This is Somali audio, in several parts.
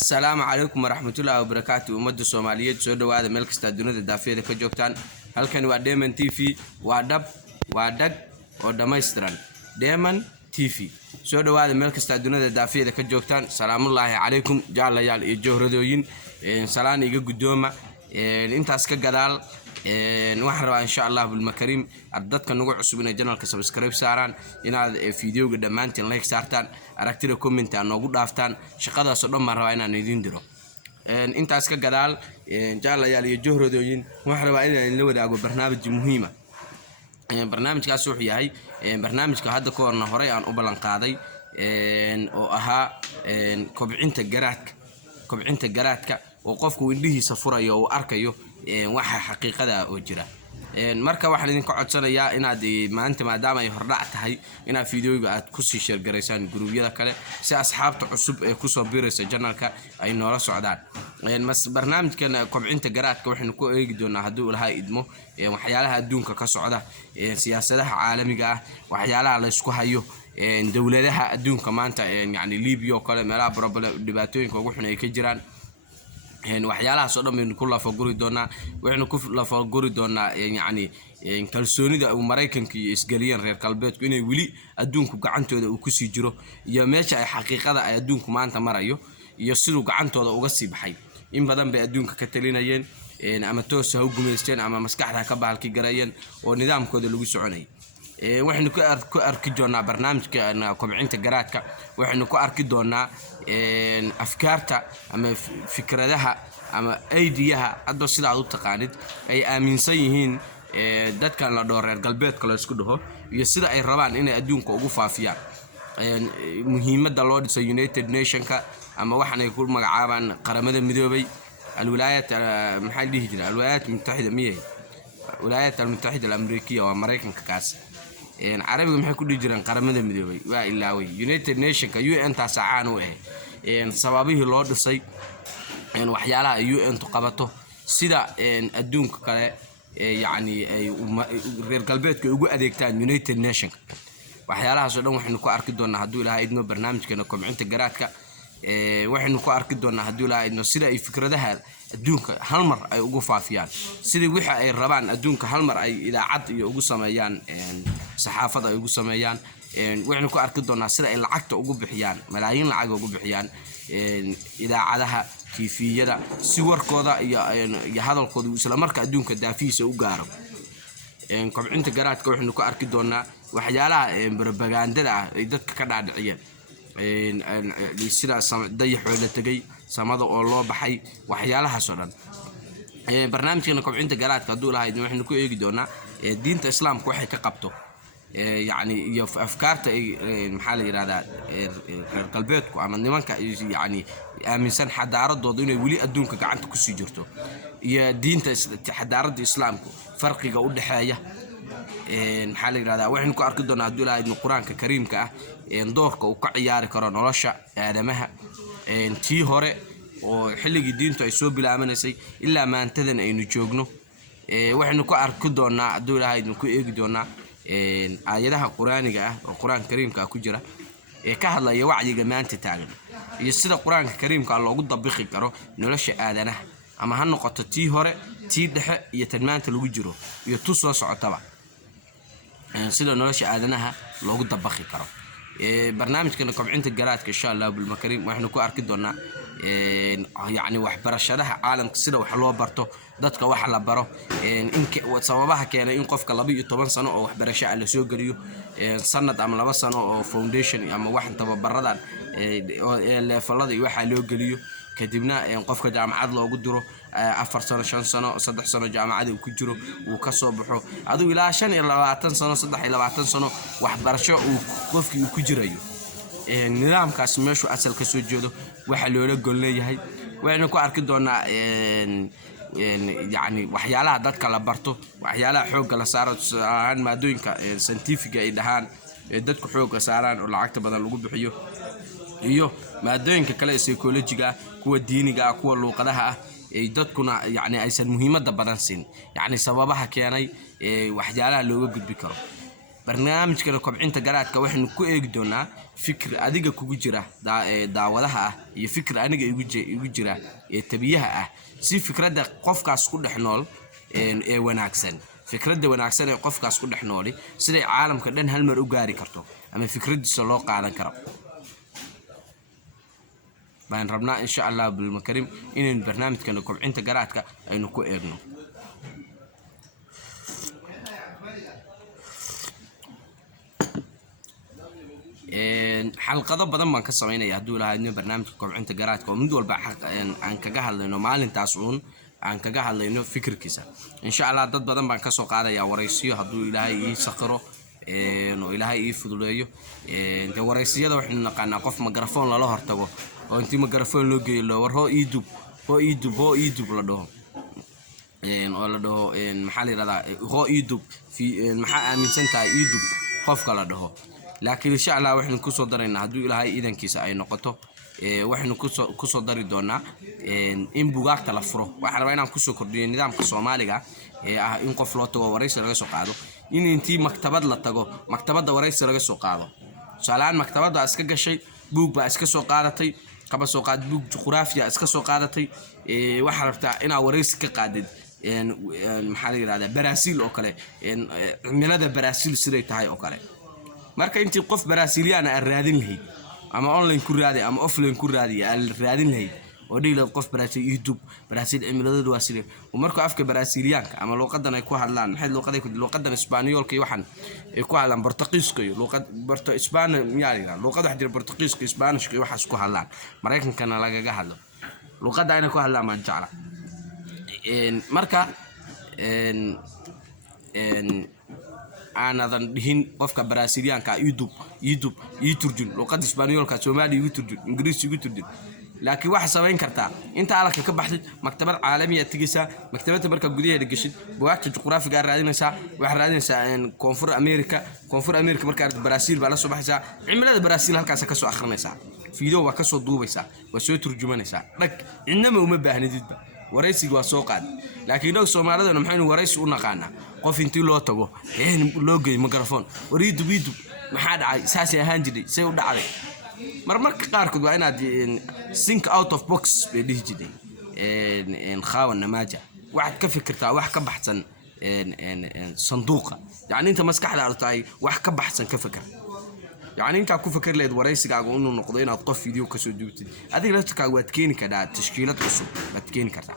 السلام عليكم ورحمة الله وبركاته ومد الصوماليات سودو هذا ملك استادونة الدافية كجوكتان هل كان وديمن تي في وادق ودمايستران ديمن تي في سودو هذا ملك استادونة الدافية كجوكتان سلام الله عليكم جعل يال الجوهر دوين سلام يجي قدومة انت اسك قدال نوحر إن شاء الله بالمكريم أردتك نوع عصبنا جنرال كسبسكرايب ساران إن فيديو قدامانتين لايك سارتان أركتير كومنت أنا نقول دافتان شقدا صدام مرة وين ندين درو أنت أسك قدال جال يالي جهر دوين نوحر وين نلود أقول برنامج مهمة برنامج كاسوحي هاي برنامج كهذا كورنا هراي عن أبلان قاضي أو أها كوبعين تجاراتك وقفك وينديه سفرة أو أركيو waxa xaqiiqada oo jira marka waxaan idin ka codsanayaa inaad maanta maadaama ay hordhac tahay inaad fiidiyoga aad ku sii share gareysaan gruubyada kale si asxaabta cusub ee ku soo biiraysa channelka ay noola socdaan barnaamijkan kobcinta garaadka waxaan ku eegi doonaa haduu ilahay idmo waxyaalaha adduunka ka socda siyaasadaha caalamiga ah waxyaalaha la isku hayo dawladaha adduunka maanta yani Liibiya oo kale meelaha problem dhibaatooyinka ugu xun ay ka jiraan waxyaalaha soo dhameeyay ku la faguri doona waxaynu ku la faguri doona yani kalsoonida uu Mareykanka iyo isgaliyeen reer galbeedku inay wili adduunku gacantooda uu ku sii jiro iyo meesha ay xaqiiqada ay adduunku maanta marayo iyo sidoo gacantooda uga sii baxay in badan bay adduunka ka talinayeen ama toos ha u gumeysteen ama maskaxda ka baalki gareeyeen oo nidaamkooda lagu soconay waxaynu ku arki doonaa barnaamijka kobcinta garaadka waxaynu ku arki doonaa afkaarta ama fikradaha ama aydiyaha hadda sida aad u taqaanid ay aaminsan yihiin dadkan la dooreer galbeedka la isku dhaho iyo sida ay rabaan inay adduunka ugu faafiyaan muhiimadda loo dhisay United Nationka ama waxaan ay ku magacaabaan qaramada midoobay الولايات محل دي هجرة الولايات المتحدة مية الولايات المتحدة الأمريكية وأمريكا كاس عربي محل كل جيران قرمنا مدوي وإلاوي United Nation كيو إن تسعانو سبابيه اللورد صي وحيالها يو إن تقبته سيدا الدون كلا يعني غير قلبيت كيوجو أديكتان United Nation وحيالها صدق وحنا كو أركضنا هدول لها إدنا برنامج كنا كومعين تجاراتك waxaynu ku arki doonaa haduu la idno sida ay fikradaha adduunka hal mar ay ugu faafiyaan sida wixii ay rabaan adduunka hal mar ay ilaacad iyo ugu sameeyaan saxaafada ay ugu sameeyaan waxaynu ku arki doonaa sida ay lacagta ugu bixiyaan malaayiin lacag ugu bixiyaan ilaacadaha kiifiyada si warkooda iyo hadalkooda isla marka adduunka daafiisa u gaaro kobcinta garaadka waxaynu ku arki doonaa waxyaalaha propagandada ah ay dadka ka dhaadhiciyeen sida dayaxoo la tagay samada oo loo baxay waxyaalaha soo dhan barnaamijkeena kobcinta garaadka haduu lahayd waxaynu ku eegi doonaa diinta islaamka waxay ka qabto yani iyo afkaarta maxaa la yiraahdaa qalbeedku ama nimanka yani aaminsan xadaaradooda inay wili adduunka gacanta ku sii jirto iyo diinta xadaaradda islaamku farqiga u dhaxeeya maxaa la yiraahdaa waxaynu ku arki doonaa haduu lahayd quraanka kariimka ah doorka uu ka ciyaari karo nolosha aadamaha tii hore oo xilligii diintu ay soo bilaabanaysay ilaa maantadan aynu joogno waxaynu ku arki doonaa haduu lahayd ku eegi doonaa aayadaha quraaniga ah oo quraanka kariimka ah ku jira ka hadlaya wacyiga maanta taagan iyo sida quraanka kariimka loogu dabaqi karo nolosha aadanaha ama ha noqoto tii hore tii dhexe iyo tan maanta lagu jiro iyo tu soo socotaba sida nolosha aadanaha loogu dabaqi karo barnaamijkan kobcinta garaadka insha Allah بالمكريم waxaanu ku arki doonaa yani waxbarashadaha caalamka sida wax loo barto dadka wax la baro sababaha keenay in qofka 12 sano oo waxbarasho la soo galiyo sanad ama 2 sano oo foundation ama wax tababaradan leefalada iyo waxa loo galiyo kadibna qofka jaamacad loogu diro 4 sano 5 sano 3 sano jaamacad uu ku jiro uu ka soo baxo aduu ilaa 25 sano 23 sano waxbarasho uu qofkii ku jirayo nidaamkaas meeshu asal ka soo jeedo waxa loola gol leeyahay waxaynu ku arki doonaa yani waxyaalaha dadka la barto waxyaalaha xoog la saaro aan maadooyinka scientific ay dhahaan dadku xoog saaraan oo lacagta badan lagu bixiyo iyo maadooyinka kale ee psychologiga kuwa diiniga kuwa luqadaha ah ay dadkuna yani aysan muhiimada badan siin yani sababaha keenay waxyaalaha looga gudbi karo barnaamijka kobcinta garaadka waxaanu ku eegi doonaa fikir adiga kugu jira daawadaha ah iyo fikir aniga igu jira ee tabiyaha ah si fikradda qofkaas ku dhex nool ee wanaagsan fikradda wanaagsan ee qofkaas ku dhex nooli sida caalamka dhan hal mar u gaari karto ama fikradiisa loo qaadan karo baan rabnaa insha Allah bil makarim inaan barnaamijkan kobcinta garaadka aynu ku eegno xalqado badan baan ka sameynaya haduu lahaydna barnaamijka kobcinta garaadka oo mid walba aan kaga hadlayno maalintaas aan kaga hadlayno fikirkiisa insha Allah dad badan baan ka soo qaadaya waraysiyo haduu Ilaahay ii saqiro oo Ilaahay ii fuduleeyo de waraysiyada waxaan naqaanaa qof mikrofon la hortago oo intii mikrofon loo geeyo loo war hoo ii dub la dhaho oo la dhaho maxaa la yiraahdaa hoo ii dub maxaa aaminsan tahay ii dub qofka la dhaho laakiin insha Allah waxaan ku soo daraynaa haduu Ilaahay idankiisa ay noqoto waxaan ku soo dari doonaa in buugaagta la furo waxaan rabaa inaan ku soo kordhiyo nidaamka Soomaaliga ah in qof loo tago waraysi laga soo qaado in intii maktabad la tago maktabada waraysi laga soo qaado salaan maktabada iska gashay buug ba iska soo qaadatay qaba soo qaad buug juqraafiya iska soo qaadatay waxa rabtaa inaa waraysi ka qaadid maxaa la yiraahdaa Brazil oo kale cimilada Brazil siday tahay oo kale marka intii qof Brazilian ah raadin lahayd ama online ku raadi ama offline ku raadi raadin lahayd oo dhigay qof YouTube Brazil cimiladoodu waa sidee oo marka afka Brazilianka ama luqadan ay ku hadlaan maxay luqadan Isbaaniyolka iyo waxan ay ku hadlaan Portugiiska iyo luqad Isbaaniga luqad wax jira Portugiiska Isbaanishka iyo waxaas ku hadlaan Mareykankana lagaga hadlo luqada ay ku hadlaan ma jecla marka أنا ذن قفك برازيليان يوتيوب يترجم لغة إسبانيول كسومالي يترجم إنجليزي يترجم لكن واحد سوين كرتا أنت على كبحث مكتبة عالمية تجلسها مكتبة بركة جديدة الجشيد بوقت جغرافي قاعد رادين ساعة واحد رادين ساعة كونفور أمريكا بركة برازيل بلا صباح ساعة عملة برازيل هالكاس كسو آخرنا ساعة فيديو وكسو دوبي ساعة وسوي ترجماني ساعة لك إنما ومبه نديد waraysiga waa soo qaad laakiin oo Soomaalidana maxaynu waraysi u naqaana qof intii loo tago loo geeyo mikrofon wariidu maxaa dhacay saasi ahaan jiray say u dhacday marmarka qaarkood waa inaad think out of box bay dhihi jiray khaawana maaja waxaad ka fikirtaa wax ka baxsan sanduuqa yani inta maskaxdaada tahay wax ka baxsan ka fikir يعني أنت أكون فكر ليد ورئيسك أقول إنه نقضينا أطف فيديو كسوديوتي هذه لا تكاد واتكيني كذا تشكيلات قصو واتكيني كذا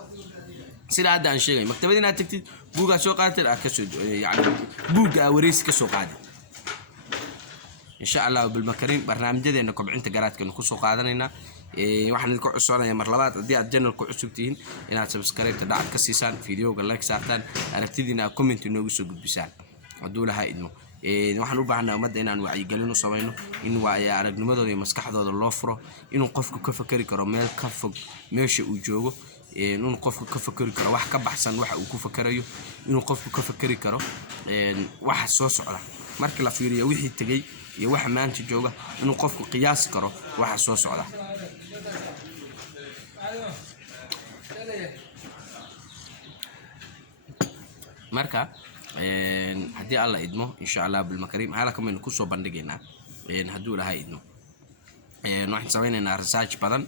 سير هذا عن شيء مكتبتنا تكتب بوجا سوق عتر كسود يعني بوجا ورئيسك سوق عادي إن شاء الله بالمكرين برنامج جديد إنكم عند جرات كأنكم سوق عادنا واحد نذكر عصورنا يا مرلبات دي الجنة الكعسوتين إن سبسكرايب تدعم كسيسان فيديو قال لايك ساعتين أرتدينا كومنت إنه يسوق بسان ودولها إنه waxaan u baahnaa umada inaan wacyi gelin u sameeyno in wacyi aragnimadooda iyo maskaxdooda loo furo inuu qofku ka fakari karo meel ka fog meesha uu joogo inuu qofku ka fakari karo wax ka baxsan waxa uu ku fakarayo inuu qofku ka fakari karo wax soo socda marka la fiiriyo wixii tagay iyo wax maanta jooga inuu qofku qiyaas karo wax soo socda marka haddii alla idmo insha Allah bilmakarim halka ma ku soo bandhigeena haduu lahaa idmo waxaan sameeynaa research badan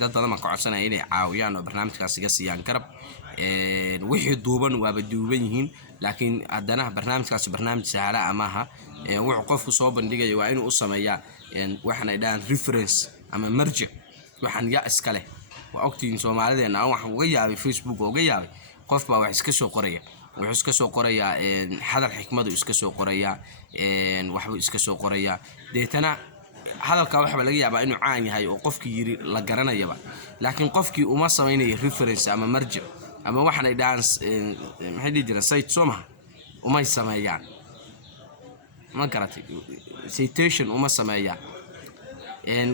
dad badan ma ka codsanaya inay caawiyaan oo barnaamijkaas iga siiyaan garab wixii duuban waaba duuban yihiin laakiin haddana barnaamijkaas barnaamij sahla amaha wuxuu qofku soo bandhigayo waa inuu u sameeyaa waxaan ay dhahan reference ama marjic waxaan ya iska leh waa ogtiin Soomaalideena aan wax uga yaabay Facebook uga yaabay qof baa wax iska soo qoraya wuxuu iska soo qorayaa hadal xikmadu iska soo qorayaa waxba iska soo qorayaa deetana hadalka waxa laga yaabaa inuu caan yahay oo qofkii yiri la garanayaba laakiin qofkii uma sameeyay reference ama marjic ama waxaan ay dhaans maxay jira site Soomaa uma sameeyaan ma garatay citation uma sameeyaan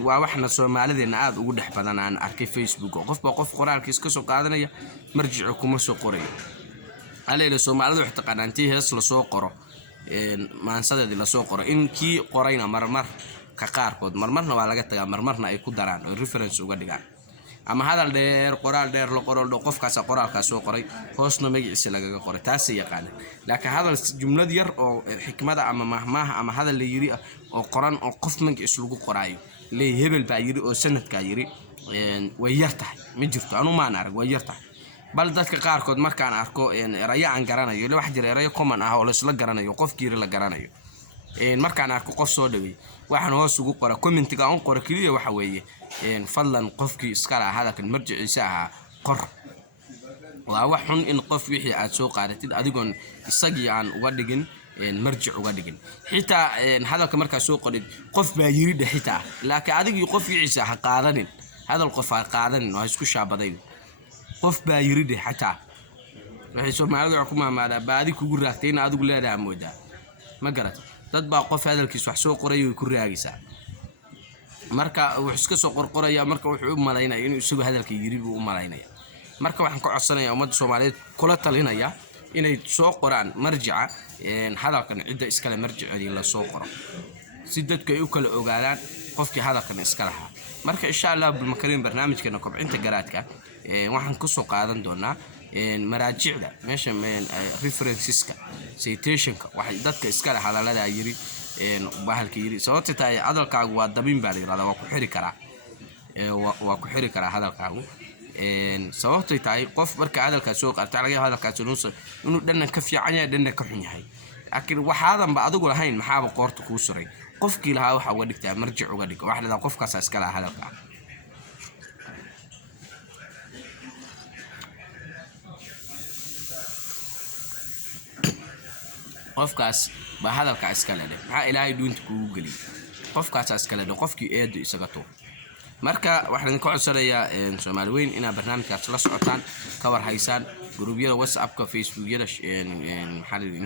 waa waxna Soomaalideena aad ugu dhex badan aan arkay Facebook qof qoraalkiisa iska soo qaadanaya marjic kuma soo qorayo على الصومالي وحتى أنتي هس لسوق ما نصدق لسوق إن كي قرينا مرمر كقار كود مرمرنا ولا جت مرمرنا أي كودران الريفرنس وقدر ama hadal dheer qoraal dheer la qoro qofkaas qoraalkaas soo qoray hoosna magaciisa lagaga qoray taas yaqaan laakiin hadal jumlad yar oo xikmada ama mahmaah ama hadal la yiri oo qoran oo qof magaciisa lagu qoraayo leey hebel baa yiri oo sanadka yiri way yartahay ma jirto anu ma arag way yartahay bal dadka qaar kood markaan arko erayo aan garanayo la wax jira erayo common ah oo la isla garanayo qofkii la garanayo markaan arko qof soo dhaway waxaan hoos ugu qora commentiga aan qora kaliya waxa weeye fadlan qofkii iska lahaa hadalkan marjiciisa ah qor waa wax xun in qof wixii aad soo qaadatid adigoon isagii aan uga dhigin marjic uga dhigin xitaa hadalka markaa soo qorid qof baa yiri xitaa laakiin adigii qof wiciisa ha qaadanin hadal qof ha qaadanin oo isku shaabadayn qof baa yiri xitaa waxay Soomaalidu ku maamada baadi kugu raagtay in adigu leedahay moodaa ma garato dad baa qof hadalkiisa wax soo qoray oo ku raagaysa marka wax iska soo qorqoraya marka wuxuu u maleynaa inuu isagu hadalka yiri buu u maleynaa marka waxaan ka codsanayaa ummadda Soomaaliyeed kula talinaya inay soo qoraan marjica hadalkan cidda iskale marjicii la soo qoro si dadku ay u kala ogaadaan qofkii hadalkan iska lahaa marka insha Allah bilmakarin barnaamijkeena kobcinta garaadka waxaan ku soo qaadan doonaa maraajicda meesha referenceska citationka waxa dadka iska leh hadalada yiri bahalka yiri sababta tahay hadalkaagu waa dabin baa yiraahdaa waa ku xiri karaa hadalkaagu sababta tahay qof marka hadalka soo qaatay laga hadalkaas inuu dhanna ka fiican yahay dhanna ka xun yahay laakiin waxaadan ba adigu lahayn maxaaba qoorta ku suray qofkii lahaa waxa uga dhigtaa marjic uga dhig waxa la qofkaas iska lahaa hadalka qofkaas ba hadalka iska leh waxa Ilaahay duunta kugu galiyay qofkaas iska leh qofkii eedo isaga too marka waxaan ku codsanayaa Soomaali weyn ina barnaamijkaas la socotaan ka war haysaan gruubyada WhatsApp-ka Facebook-yada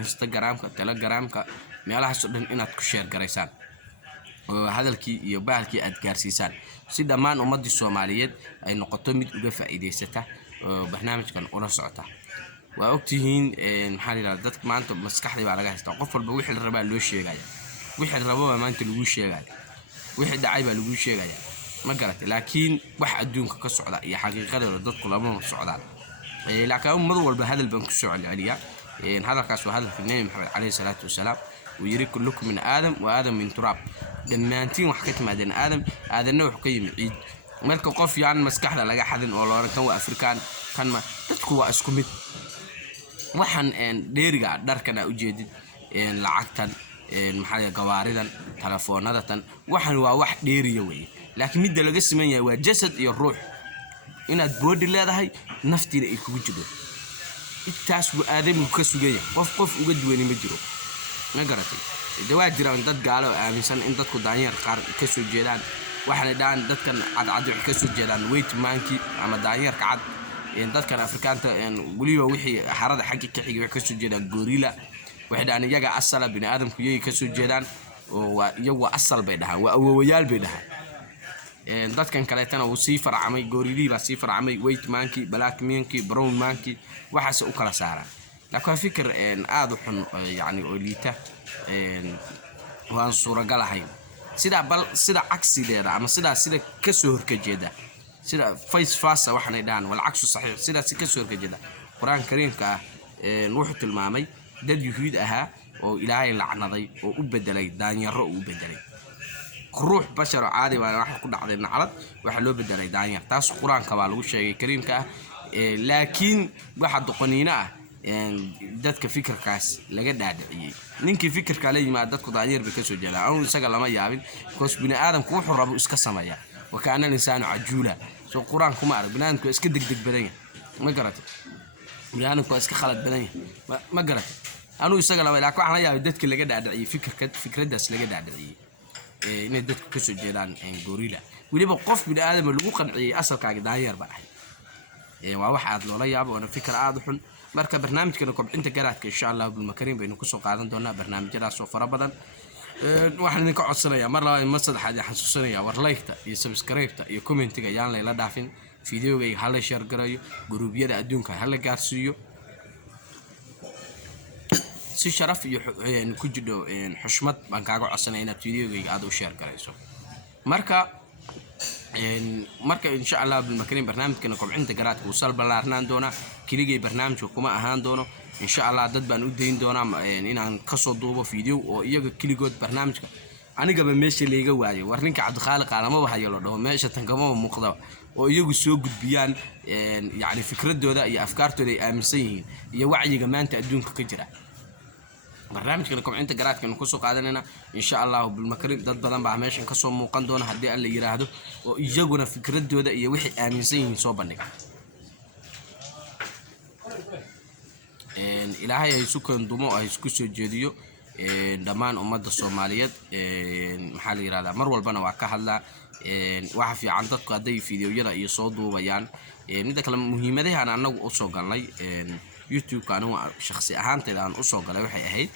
Instagram-ka Telegram-ka meelahaas oo dhan inaad ku share gareysaan oo hadalkii iyo bahalkii aad gaarsiisaan si dhamaan ummadda Soomaaliyeed ay noqoto mid uga faa'iideysata oo barnaamijkan una socota waa ogtihiin dadka maanta maskaxda baa laga haystaa qof walba wixii la rabaa loo sheegaya wixii la rabo maanta lagu sheegaya wixii dhacay baa lagu sheegaya ma garatay laakiin wax adduunka ka socda iyo xaqiiqada dadku lama socdaan laakiin ummad walba hadal baan ku soo celiyaa hadalkaas waa hadalka Nabi Maxamed عليه الصلاة والسلام ويري كلكم من آدم وآدم من تراب دمانتين wax ka timaadeen aadanna wax ka yimid ciid marka qof yaan maskaxda laga xadin oo loo kan waa Afrikaan kan ma dadku waa isku mid waxaan dheeriga dharkana u jeedid lacagtan gawaaridan telefoonadatan waxan waa wax dheeriya weey laakiin mid laga sameeyay waa jasad iyo ruux inaad boodi leedahay naftiina ay kugu jiro intaas buu aadamku ka sugaya qof uga duwani ma jiro ma garatay dawaa jiraan dad gaalo aaminsan in dadku daanyeer qaar ka soo jeedaan waxa la dhaan dadkan cad ka soo jeedaan wait monkey ama daanyeer cad dadkan Afrikaanta waliba wixii xarada xaqi ka xigay ka soo jeedaan gorilla waxa dhaan iyaga asala bini aadamku yey ka soo jeedaan oo iyagu asal bay dhahaan waa awowayaal bay dhahaan dadkan kale tan uu sii farcamay gorilii baa sii farcamay wait monkey black monkey brown monkey waxaas u kala saaraan laakiin fikir aad u xun yani oo liita waan suuragal ahayn sida cagsideeda ama sida ka soo horjeeda sida face fast waxaan idhaan wal cagsu saxiix sida ka soo horjeeda quraan kariimka wuxuu tilmaamay dad yuhuud ahaa oo Ilaahay lacnaday oo u bedelay daanyaro u bedelay ruux bashar caadi baa wax ku dhacday naclad waxa loo bedelay daanyar taas quraanka baa lagu sheegay kariimka laakiin waxa doqoniina dadka fikirkaas laga dhaadhiciyay ninkii fikirka la yimaado dadku daanyar bay ka soo jeedaan oo isaga lama yaabin koos bini aadamku wuxuu rabo iska sameeyaa wakaana insaanu cajuula soo quraanku ma arag bini aadamku iska degdeg badan ma garato bini aadamku iska khalad badan ma garato anu isaga lama laakiin waxa la yaabay dadka laga dhaadhiciyay fikradaas laga dhaadhiciyay inay dadku ka soo jeedaan gorilla waliba qof bini aadam lagu qanciyay asalkaaga daanyar baa ahay waa wax aad loola yaabo oo fikir aad u xun marka barnaamijkan kobcinta garaadka insha Allah bilmakarin baynu ku soo qaadan doonaa barnaamijyadaas oo fara badan waxaan idin ka codsanayaa mar labaad ma saddexaad xasuusanaya war like-ta iyo subscribe-ta iyo comment-ga yaan la dhaafin fiidiyoga hal share gareeyo gruubyada adduunka hal gaarsiiyo si sharaf iyo ku jidho xushmad baan kaaga codsanay inaad fiidiyoga aad u share gareyso marka marka insha Allah bilmakrin barnaamijkana kobcinta garaadka uu sal balaarnaan doona kiligay barnaamijka kuma ahaan doono insha Allah dad baan u deyn doonaa inaan ka soo duubo video oo iyaga kiligood barnaamijka anigaba meesha leega waayo war ninka Cabdikhaliq Qaalamo waxa la dhaho meesha tan kama muuqdo oo iyagu soo gudbiyaan yani fikradooda iyo afkaartooda ay aaminsan yihiin iyo wacyiga maanta adduunka ka jira barnaamijkana kobcinta garaadka ku soo qaadanayna insha Allah bilmakrin dad badan baa meeshan ka soo muuqan doona hadii alla yiraahdo oo iyaguna fikradooda iyo wixii aaminsan yihiin soo bandhiga ilaahay ay isku kandumo ay isku soo jeediyo dhamaan ummadda Soomaaliyeed maxaa la yiraahdaa mar walbana waa ka hadlaa waxa fiican dadku haday fiidiyoyada iyo soo duubayaan mid kale muhiimadahan anagu u soo galnay YouTube kaanu shakhsi ahaanteeda aan u soo galay waxay ahayd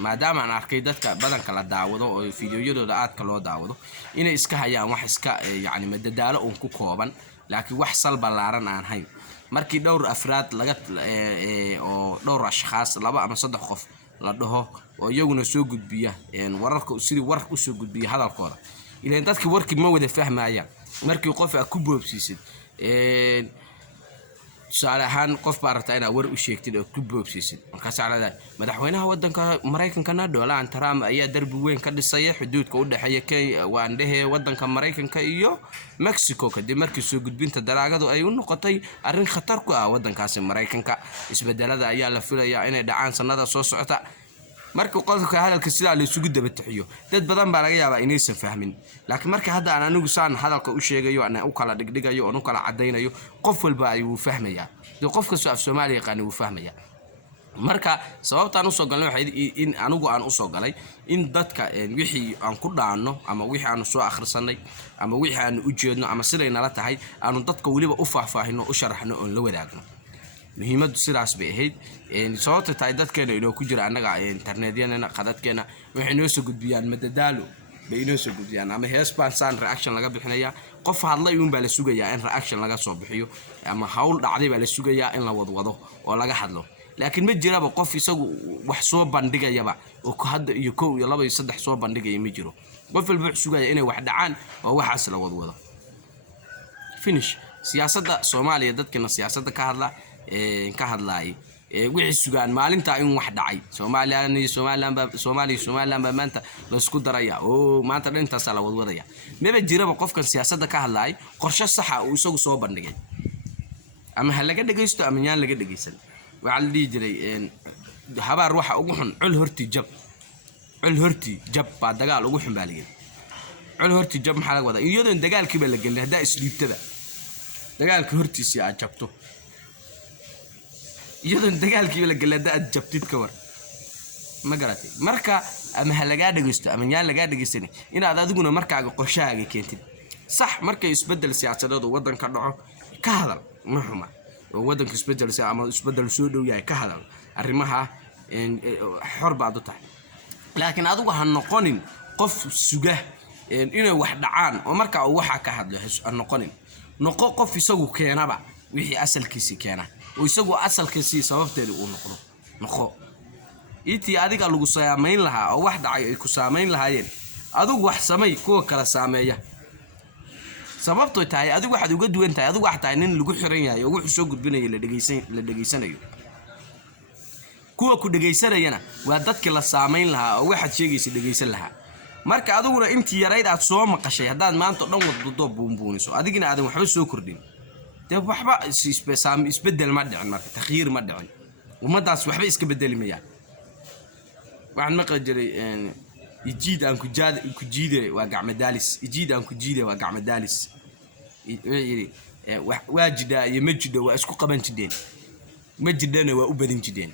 maadaama aan arkay dadka badanka la daawado oo fiidiyoyadooda aadka loo daawado inay iska hayaan wax iska yani madadaalo oo ku kooban laakiin wax sal balaaran aan hayn markii dhowr afraad laga oo dhowr ashxaas laba ama saddex qof la dhaho oo iyaguna soo gudbiya wararka sidii war u soo gudbiya hadalkooda ilaa dadkii warkii ma wada fahmayaan markii qof ku boobsiisid saalahan qof baarta ina war u sheegtid oo ku boobsiisid marka saalada madaxweynaha wadanka Mareykanka Donald Trump ayaa darbi weyn ka dhisay xuduudka u dhaxeeya Kenya waandhehe wadanka Mareykanka iyo Mexico kadib markii soo gudbinta dalaagadu ay u noqotay arrin khatar ku ah wadankaas Mareykanka isbedelada ayaa la filayaa inay dhacaan sanada soo socota markii qodobka hadalka sida la isugu dabataxiyo dad badan baa laga yaabaa inaysan fahmin laakiin marka hadda aan anigu saan hadalka u sheegayo aan u kala dhigdhigayo oo u kala cadeynayo qof walba ay uu fahmayaa qof kasta af Soomaaliya qani uu fahmaya marka sababtaan u soo galnay waxa in anigu aan u soo galay in dadka wixii aan ku dhaano ama wixii aan soo akhrisanay ama wixii aan u jeedno ama siday nala tahay aanu dadka waliba u faahfaahino u sharaxno oo la wadaagno muhiimadu sidaas bay ahayd sababta tahay dadkeena inoo ku jira anaga internetyada qadadkeena waxay noo soo gudbiyaan madadaalo bay inoo soo gudbiyaan ama heespan reaction laga bixinaya qof hadlay uun baa la sugayaa in reaction laga soo bixiyo ama hawl dhacday baa la sugayaa in la wadwado oo laga hadlo laakiin ma jiraba qof isagu wax soo bandhigayaba oo hadda iyo 1 iyo 2 iyo 3 soo bandhigaya ma jiro qof walba wuxuu sugaya inay wax dhacaan oo waxaas la wadwado finish siyaasadda Soomaaliya dadkana siyaasadda ka hadlay wixii sugaan maalinta in wax dhacay Soomaaliland ba maanta la isku daraya oo maanta dhintaas la wadwadaya maba jiraba qofkan siyaasadda ka hadlay qorshe sax ah oo isagu soo bandhigay ama hal laga dhageysto ama yaan laga dhageysan waxa la dhigi jiray habaar waxa ugu xun cul horti jab ba dagaal ugu xun baa leeyahay cul horti jab maxaa laga wadaa iyadoo dagaalkiiba la galay hadaa isliibtada dagaalka hortiisa aad jabto iyadoo dagaalkiiba la galay hadaa aad jabtid ka war ma garatay marka ama hal laga dhageysto ama yaan laga dhageysan inaad adiguna markaaga qorshahaaga keentid sax markay isbedel siyaasadeed wadanka dhaco ka hadal ma xuma wadanka isbedel ama isbedel soo dhow yahay ka hadal arrimaha xor baad u tahay laakiin adigu ha noqonin qof suga inay wax dhacaan oo marka uu waxa ka hadlo ha noqonin noqo qof isagu keenaba wixii asalkiisa keena oo isagu asalkiisa sababteedu uu noqdo intii adiga lagu saameyn lahaa oo wax dhacay ay ku saameyn lahaayeen adigu wax samay kuwa kala saameeya sababtu tahay adigu waxaad uga duwan tahay adigu wax tahay nin lagu xiran yahay oo wuxuu soo gudbinayo la dhageysanayo kuwa ku dhageysanayana waa dadkii la saameyn lahaa oo waxaad sheegaysa dhageysan lahaa marka adiguna intii yarayd aad soo maqashay haddaad maanta dhan waddo buunbuuniso adigina aadan waxba soo kordhin dee waxba isbedel ma dhicin marka takhyiir ma dhicin ummadaas waxba iska bedeli mayaan waxaan maqal jiray ijiid aan ku jiiday waa gacmadaalis ijiid aan ku jiiday waa gacmadaalis waa jida iyo majida waa isku qaban jideen majidana waa u badin jideen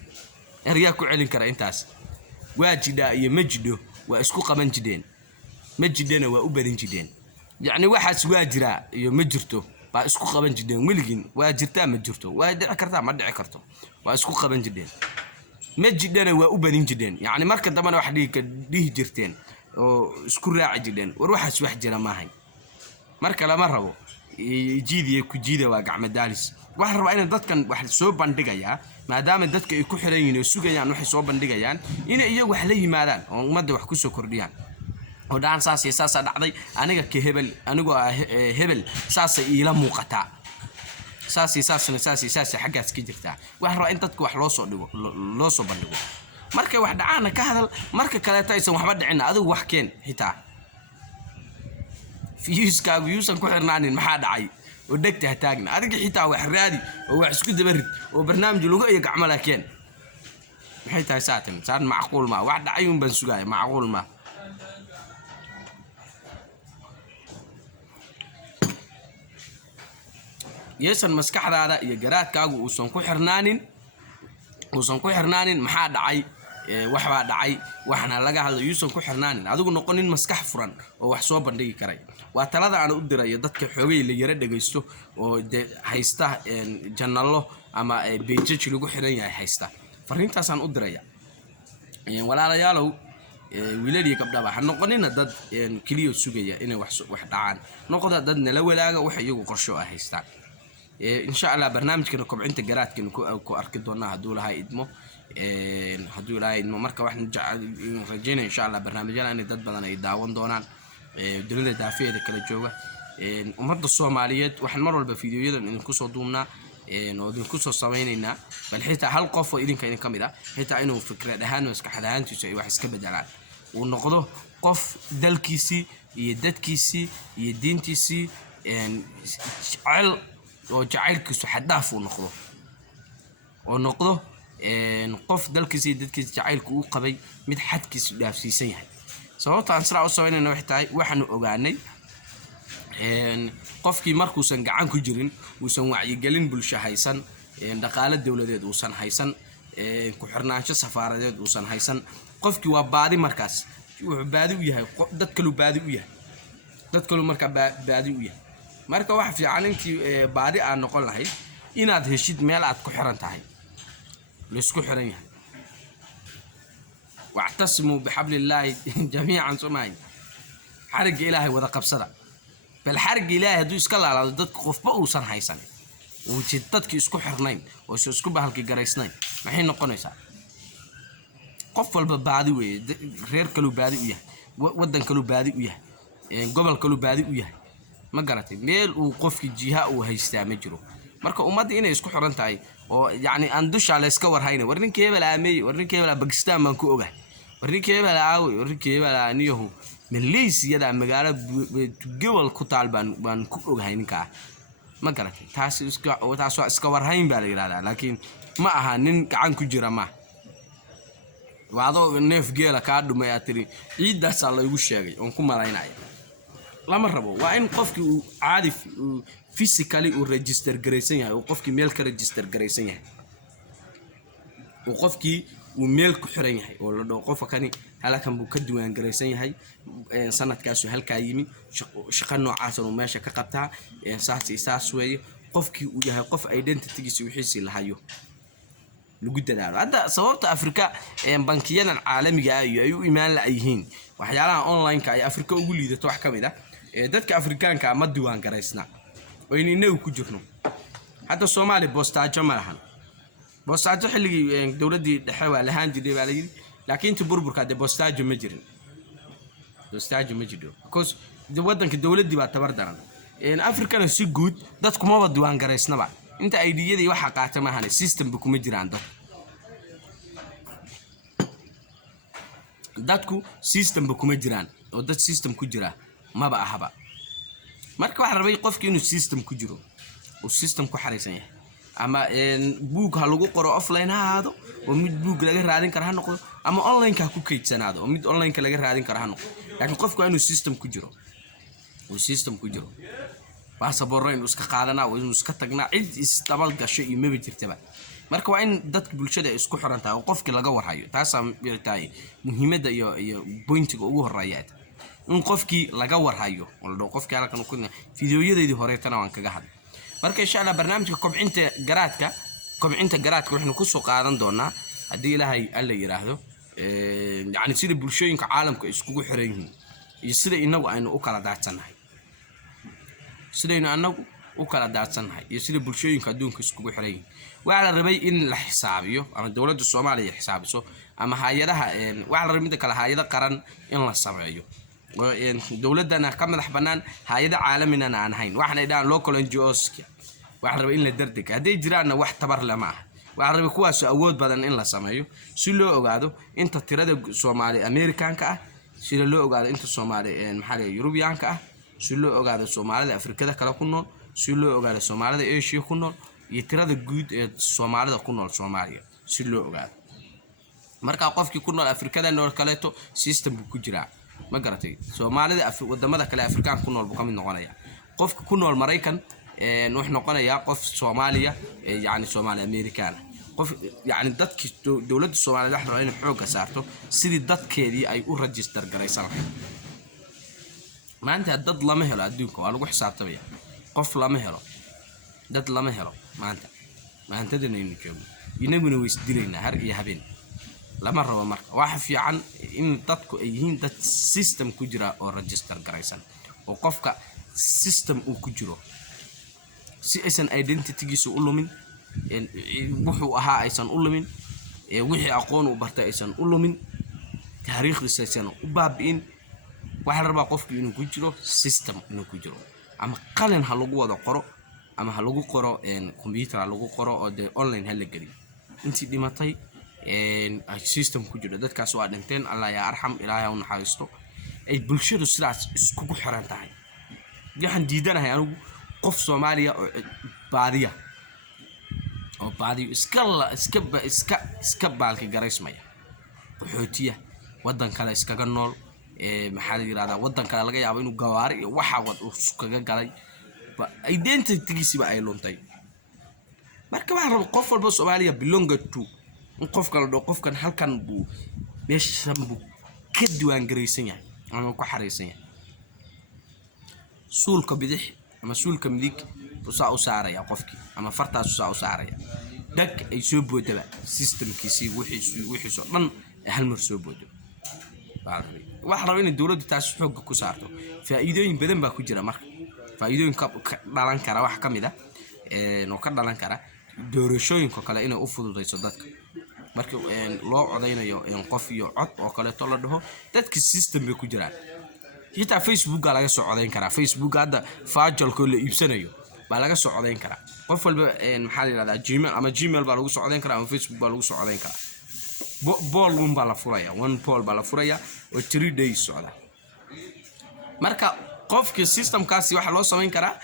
eryaa ku celin kara intaas waa jida iyo majido waa isku qaban jideen majidana waa u badin jideen yani waxaas waa jira iyo ma jirto baa isku qaban jideen wiligin waa jirtaa ma jirto waa dhici kartaa ma dhici karto waa isku qaban jideen majidana waa u badin jideen yani marka dambana wax dhihi jirteen oo isku raaci jideen war waxaas wax jira maahay marka lama rabo jiidiye ku jiida waa gacmadaalis waxa raba in dadkan wax soo bandhigaya maadaama dadka ay ku xiran yihiin oo sugayaan wax soo bandhigayaan in iyagu wax la yimaadaan oo ummadda wax ku soo kordhiyaan ودان ساسي ساسا دعدي أنا كهبل أنا جو هبل ساسي إلى موقتا ساسي حاجة سكجرتا وحرا أنت تكوح لوصو بندقو marka wax dhacaana ka hadal marka kale aysan waxba dhicin adigu wax keen xitaa fiiskaagu yuusan ku xirnaanin maxaa dhacay oo dhagta taagna adiga xitaa wax raadi oo wax isku dabarid oo barnaamij lagu iyo gacmo la keen maxay tahay saan macquul ma wax dhacay un ban sugaay macquul ma yeesan maskaxdaada iyo garaadkaagu uusan ku xirnaanin maxaa dhacay waxba dhacay waxna laga hadlo yuusan ku xirnaanin adigu noqonin maskax furan oo wax soo bandhigi karay waa talada aan u dirayo dadka xoogay la yara dhageysto oo haysta janalo ama page lagu xiran yahay haysta fariintaas aan u diraya walaalayaalow wiilaliya gabdhaha ha noqonina dad kaliya sugaya inay wax dhacaan noqoda dad nala walaaga wax iyagu qorsho ah haystaan إن شاء الله برنامجنا كوبcinta garaadka ku arki doona haduu lahay idmo marka wax rajeynaa insha Allah barnaamijyada in dad badan ay daawan doonaan dunida daafiyada kala jooga ummadda Soomaaliyeed waxaan mar walba fiidiyoyadan idinku soo duubnaa oo idinku soo sameeynaa bal xitaa hal qof oo idinka kamid ah xitaa inuu fikrad ahaan oo iska xadaantiisa ay wax iska bedelaan uu noqdo qof dalkiisi iyo dadkiisi iyo diintiisi oo jacaylkiisu xadaaf uu noqdo qof dalkiisa dadkiisa jacaylku uu qabay mid xadkiisu dhaafsiisan yahay sababta aan sira u sameynayna wax tahay waxaanu ogaanay qofkii markuusan gacan ku jirin uusan wacyi gelin bulsho haysan dhaqaale dawladeed uusan haysan ku xirnaansho safaaradeed uusan haysan qofkii waa baadi markaas wuxuu baadi u yahay dad kale marka baadi u yahay marka wax fiican intii baadi aan noqon lahayd inaad heshid meel aad ku xiran tahay la isku xiran yahay wa'tasimu bihablillahi jamii'an sumayn xarig ilaahay wada qabsada bal xarig ilaahay haduu iska laalaado dadka qofba uusan haysan oo dadkii isku xirnayn oo isku bahalki garaysnayn maxay noqonaysaa qof walba baadi weey reer kale baadi u yahay wadan kale baadi u yahay gobol kale baadi u yahay ma garatay meel uu qofki jiha uu haystaa ma jiro marka ummadda inay isku xiran tahay oo yaani aan dusha la iska warhayna warninkii hebel Pakistan man ku ogahay warninkii hebel aniyahu Malaysia magaalo gobol ku taalban baan ku ogahay ninka ma garatay taas iska warhayn baa la yiraahdaa laakiin ma aha nin gacan ku jira ma waado neef geela ka dhumay atiri ciidaas la igu sheegay oo ku malaynaya lama rabo waa in qofkii uu caadi physically uu register gareysan yahay oo qofkii meel ka register gareysan yahay oo qofkii uu meel ku xiran yahay oo la dhaw qofka kani halkan buu ka diiwaan gareysan yahay sanadkaas halka yimi shaqo noocaas oo meesha ka qabtaa saas weeye qofkii uu yahay qof identity-giisa wixiisi lahayo lagu dadaalo hadda sababta Afrika bankiyadan caalamiga ah ay u imaan la yihiin waxyaalaha online-ka ay Afrika ugu liidato wax kamid ah dadka Afrikaanka ma diiwaan gareysna oo inay ku jirno hadda Soomaali bostaajo ma lahan bostaajo xilligii dawladii dhexe waa lahaan jiray baa la yiri laakiin burburka bostaajo ma jirin because wadanka dawladii baa tabar daran Afrikana si guud dadku ma wada diiwaan gareysnaba inta ID-yada waxa qaata ma ahan system bu kuma jiraan dadku system bu kuma jiraan oo dad system ku jira ma ba ahaba marka waxa rabay qofkii inuu system ku jiro oo system ku xareysan yahay ama book ha lagu qoro offline haado oo mid book laga raadin karo ha noqdo ama online ka ku kaydsanaado oo mid online ka laga raadin karo ha noqdo laakiin qofku inuu system ku jiro passport inuu iska qaadana oo inuu iska tagnaa cid istabal gasho iyo maba jirtaba marka waa in dadka bulshada isku xiran tahay oo qofkii laga warhayo taas ay tahay muhiimada iyo pointiga ugu horeeya in qofkii laga warhayo oo qofkii halkan ku fiidiyoyadeedii horeetana waan kaga hadlay marka insha Allah barnaamijka kobcinta garaadka waxaan ku soo qaadan doonaa hadii Ilaahay alla yiraahdo yaani sida bulshooyinka caalamka isku xiran yihiin iyo sida inagu aynu u kala daadsanahay iyo sida bulshooyinka adduunka isku xiran yihiin waxa la rabay in la xisaabiyo ama dawladda Soomaaliya xisaabiso ama hay'adaha waxa la rabay mid kala hay'ada qaran in la sameeyo dowladana ka madax banaan hay'ada caalamiga aan ahayn waxaan idhaan local NGOs waxa raba in la dardega haday jiraana wax tabar lama ah waxa raba kuwaas awood badan in la sameeyo si loo ogaado inta tirada Soomaali Amerikaanka ah si loo ogaado inta Soomaali maxaa Yurubiyaanka ah si loo ogaado Soomaalida Afrikada kala ku nool si loo ogaado Soomaalida Asia ku nool iyo tirada guud ee Soomaalida ku nool Soomaaliya si loo ogaado marka qofkii ku nool Afrikada nool kaleeto system ku jira ma garatay Soomaalida wadamada kale Afrikaan ku nool buu ka mid noqonaya qofka ku nool Mareykan wax noqonaya qof Soomaaliya yani Soomaali Amerikaan qof yani dadkii dawladda Soomaaliya wax rabaa in xoog ka saarto sidii dadkeedii ay u register gareysan maanta dad lama helo adduunka waa lagu xisaabtamaya qof lama helo dad lama helo maanta dadaynu joogno inaguna way isdilaynaa har iyo habeen lama rabo marka waxa fiican in dadku ay yihiin dad system ku jira oo register gareysan oo qofka system uu ku jiro si aysan identity-giisu u lumin wuxuu ahaa aysan u lumin wixii aqoon u bartay aysan u lumin taariikhdiisa aysan u baabi'in waxa la rabaa qofku inuu ku jiro system inuu ku jiro ama qalin ha lagu wada qoro ama ha lagu qoro computer ha lagu qoro oo online ha la geliyo intii dhimatay system ku jiro dadkaas waa dhinteen Allah ya arham ilaahay u naxariisto ay bulshadu sidaas isku xiran tahay waxaan diidanahay anigu qof Soomaaliya oo baadiya iska baalki garaysmaya qaxootiya wadan kale iskaga nool maxaa la yiraahdaa wadan kale laga yaabo inuu gawaari iyo waxa wad iskaga galay identity-giisa ay luntay marka waxaan rabaa qof walba Soomaaliya belong to qof kale oo qofkan halkan buu meeshan buu ka diiwaan gareysan yahay ama ku xariisan yahay suulka bidix ama suulka midig u saaraya qofkii ama fartaas u saaraya dag ay soo boodaba systemkiisii wixii soo dhan hal mar soo boodo waxa raba in dawladdu taas xoog ku saarto faa'iidooyin badan baa ku jira marka faa'iidooyin ka dhalan kara wax kamid ah oo ka dhalan kara doorashooyinka kale inay u fududeyso dadka marka loo codeynayo qof iyo cod oo kale to la dhaho dadka system bay ku jiraan xitaa Facebook laga soo codeyn karaa Facebook hadda faajalko la iibsanayo baa laga soo codeyn karaa qof walba maxaa la yiraahdaa Gmail baa lagu soo codeyn karaa ama Facebook baa lagu soo codeyn karaa poll baa la furaya one poll baa la furaya oo 3 days socda marka qofka systemkaasi waxa loo sameyn karaa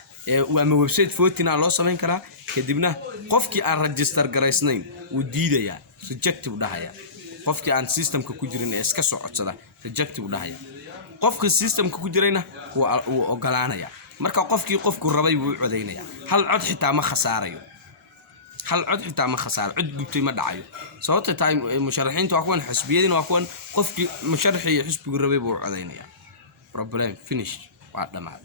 ama website voting loo sameyn karaa kadibna qofkii aan register gareysnayn uu diidaya rejective dhahaya qofkii aan systemka ku jirin ee iska soo codsada rejective dhahaya qofka systemka ku jirayna uu ogolaanaya marka qofku rabay wuu codeynaya hal cod xitaa ma khasaarayo cod gubtay ma dhacayo sababta tahay musharaxiintu waa kuwan xisbiyadina waa kuwan qofkii musharaxii xisbigu rabay buu codeynaya problem finish waa dhamaad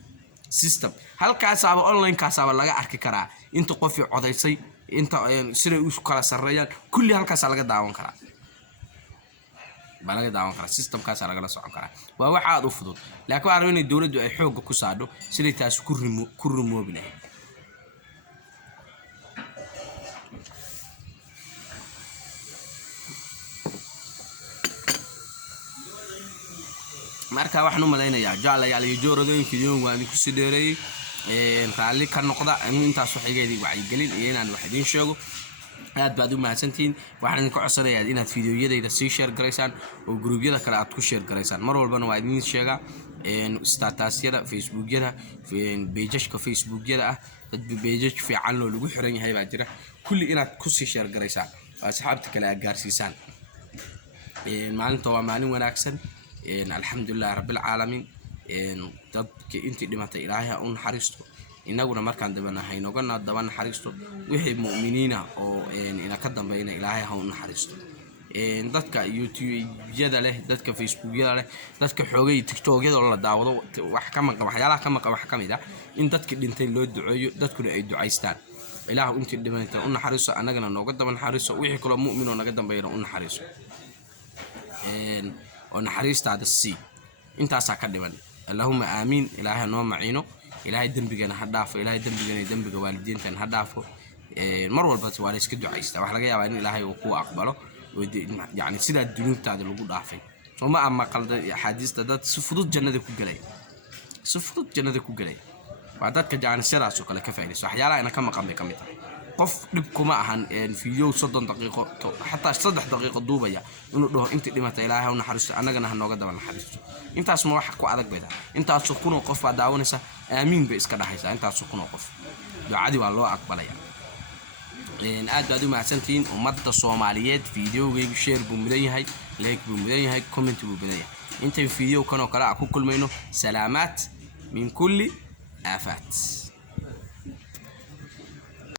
system halkaas aba online kaas aba laga arki karaa inta qof codeysay inta sida uu kala sareeyaan kulli halkaas laga daawan karaa system kaas laga socon karaa waa wax aad u fudud laakiin waa in dawladdu ay xoog ku saado sidii taas ku remove lahayd marka waxaan u maleynayaa jaalayaal iyo jooradooyin fiidiyooyin waan ku sideeray raali ka noqda intaas waxigeedii wacyi gelin iyo inaan wax idin sheego aad baad u mahadsantiin waxaan idin ka codsanayaa inaad fiidiyoyadayda sii share gareysaan oo group-yada kale aad ku share gareysaan mar walbana waa idin sheega statusyada Facebook-yada page-ka Facebook-yada ah dad page fiican loo lagu xiran yahay baa jira kulli inaad ku sii share gareysaan asxaabta kale aad gaarsiisaan maalinta waa maalin wanaagsan alxamdulillah rabbil caalamiin dadka intii dhimatay ilaahay u naxariisto inaguna markaan dabanahay noogana daban naxariisto wixii muuminiina oo ina ka dambeeyna ilaahay ha u naxariisto dadka YouTube-yada leh dadka Facebook-yada leh dadka xoogay TikTok-yada la daawado wax ka maqan waxyaalaha ka maqan wax kamid ah in dadka dhintay loo duceeyo dadkuna ay ducaystaan ilaahu intii dhimatay u naxariisto anagana nooga daban naxariisto wixii kale muumino naga dambeeyna u naxariisto ونحريستاد السي انت اسا كدبن اللهم امين الهي نو معينو الهي دنبغنا هدافو الهي دنبغ والدينتن هدافو مر walba waa la iska ducaysta wax laga yaabaa in ilaahay uu ku aqbalo يعني sida dunuubtaada lagu dhaafay وما أما قال حديث تدات سفرود جنة كوجلي سفرود جنة كوجلي وعدد كجان السرعة سوق لك كفاية وحيالا أنا كم قام بكم قف لبكم عن فيديو صدق دقيقة حتى صدق دقيقة دوبيا إنه أنت اللي ما تلاها ونحرس أنا جنا هنوجد ولا حرس أنت اسمه حق وعدك بيدا أنت أسكون وقف بعد عونسة آمين بس كده حيسا أنت أسكون وقف عادي والله أقبل يعني أجدوا مع سنتين ومدة الصوماليات فيديو جيب شير بمدية هاي لايك بمدية هاي كومنت بمدية أنت الفيديو كانوا قراءة كل منه سلامات من كل آفات.